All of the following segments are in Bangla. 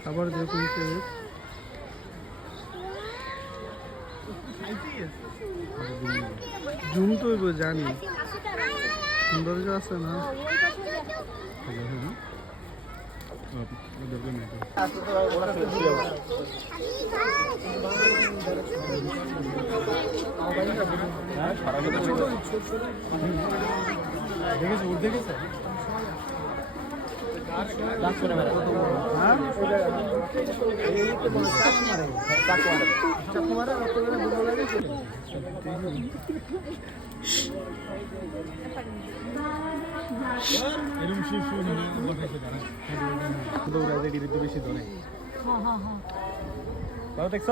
খাবার দেখতে জুম তো জানি সৌন্দর্য আছে না দেখেছে বেশি ধরে দেখছ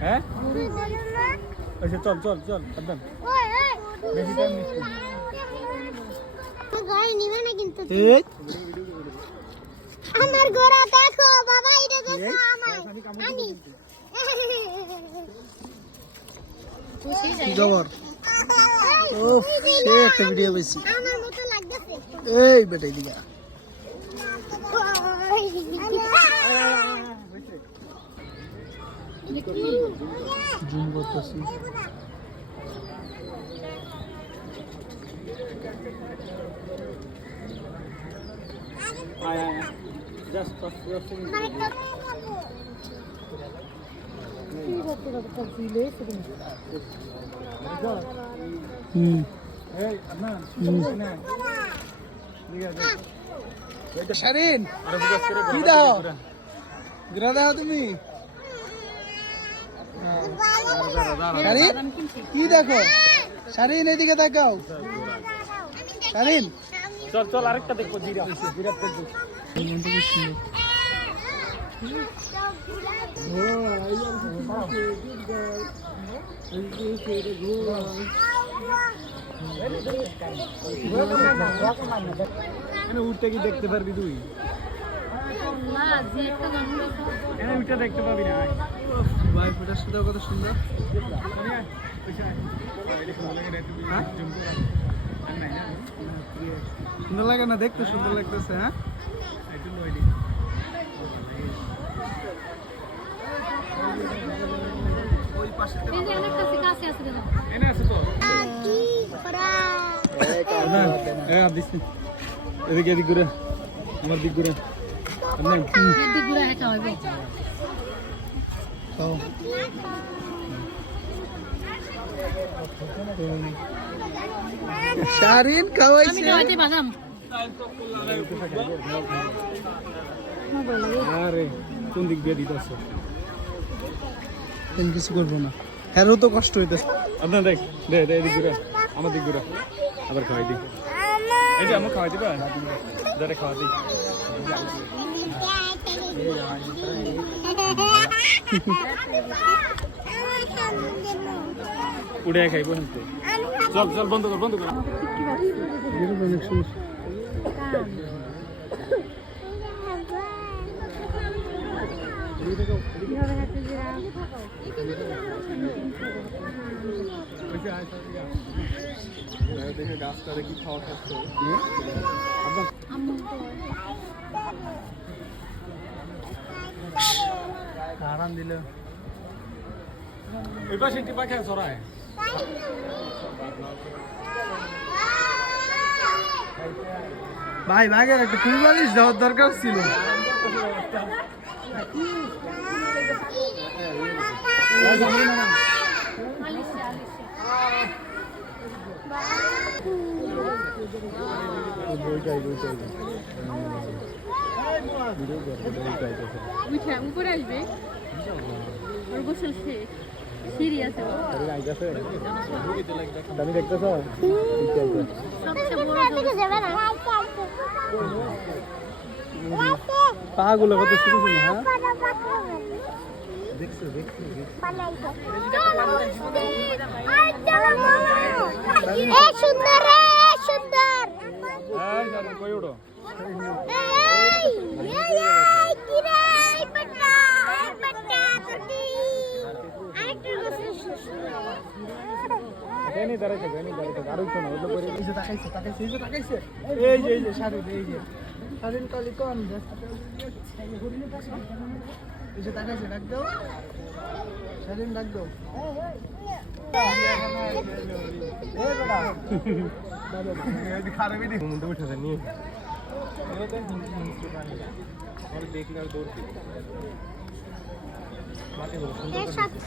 হ্যাঁ চল চল চল একদম বেশি টাইম নিচ্ছি আমার গোরা দেখো বাবা এটা দেখো আমার আমি কি খবর ও সে একটা ভিডিও বেশি আমার মতো লাগতেছে এই বেটাই দিগা জুম করতেছি জাস্ট শারিন কি দাও ঘুরা দাও তুমি শারিন কি দেখো শারিন এদিকে দেখাও শারিন চল চল আরেকটা দেখবো জিরা জিরা দেখবো উঠতে কি দেখতে পারবি তুই উঠতে দেখতে পাবি না ভাই ফোটার সাথে কত সুন্দর সুন্দর লাগে না দেখতে সুন্দর লাগতেছে হ্যাঁ এদিকে এদিক ঘুরে আমার দিক ঘুরে শারিন খাওয়াইছে আরে কোন দিক দিয়ে দিতেছে কিছু করবো না হ্যারও তো কষ্ট হইতেছে আপনার দেখ দে দে এদিক ঘুরে আমার দিক ঘুরে আবার খাওয়াই দিই এই যে আমার খাওয়াই দিবা দাঁড়ে খাওয়া দিই উড়ে খাইব চল চল বন্ধ কর বন্ধ কর অনেক সমস্যা দেখে গাছটা কি খাওয়া খাচ্ছে আরাম দিল এই পাশে একটি পাখি চড়ায় ভাই ভাগের একটা ফুল বালিশ দেওয়ার দরকার ছিল উপরে আসবে ওর গোসল শেষ সিঁড়ি আছে দামি দেখতেছ পাগুলো কত শুরু ছিল হ্যাঁ দেখছো দেখছো সুন্দর সুন্দর কই উঠো দাঁড়াই থাকে আরো একটু না ওইটা করে এই যে তাকাইছে এই যে শাড়ি এই যে শাড়ির কালি কোন এই যে তাকাইছে ডাক দাও শাড়িন ডাক দাও এই বড়া দাদা এই খারাপই দেখো মুন্ডে উঠে যায় নি এটা হিংসে পানি আর দেখলে আর দৌড় দিবে মাটি বড় সুন্দর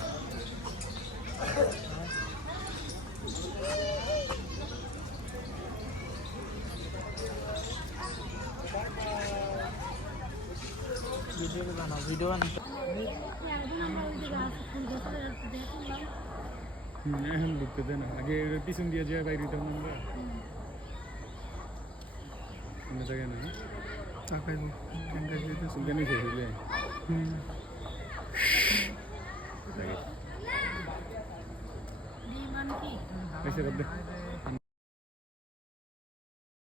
ভিডিও বানাও এখন ঢুকতে দে না আগে পিছন দিয়ে যায় বাইরে তো আমরা জায়গা না তাকাই তো সুন্দর নিয়ে গেলে এসে